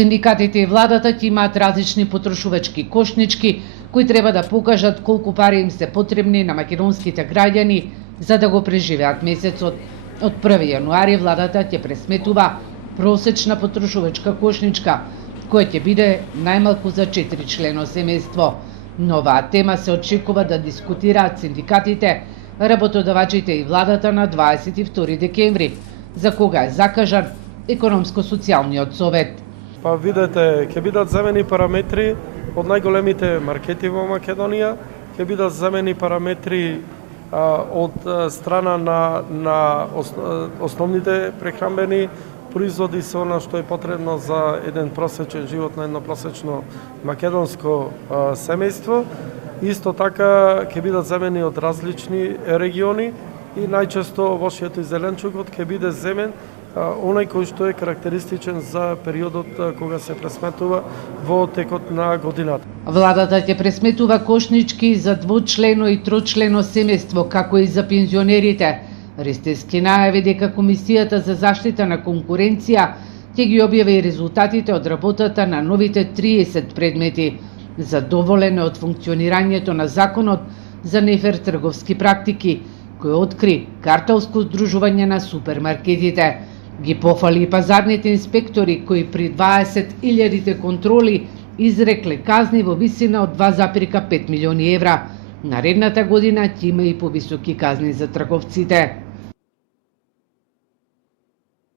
Синдикатите и владата ќе имаат различни потрошувачки кошнички кои треба да покажат колку пари им се потребни на македонските граѓани за да го преживеат месецот. Од 1 јануари владата ќе пресметува просечна потрошувачка кошничка, која ќе биде најмалку за 4-члено семејство. Но оваа тема се очекува да дискутираат синдикатите, работодавачите и владата на 22 декември, за кога е закажан економско-социјалниот совет. Па видете, ќе бидат земени параметри од најголемите маркети во Македонија, ќе бидат земени параметри од страна на основните прехранбени производи се она што е потребно за еден просечен живот на едно просечно македонско семејство. Исто така ќе бидат земени од различни региони и најчесто овошјето и зеленчукот ќе биде земен онај кој што е карактеристичен за периодот кога се пресметува во текот на годината. Владата ќе пресметува кошнички за двочлено и трочлено семејство, како и за пензионерите. Ристевски најави дека Комисијата за заштита на конкуренција ќе ги објави резултатите од работата на новите 30 предмети. Задоволен е од функционирањето на законот за нефер трговски практики, кој откри картелско здружување на супермаркетите. Ги пофали и пазарните инспектори кои при 20.000 контроли изрекле казни во висина од 2,5 милиони евра. Наредната година ќе има и повисоки казни за трговците.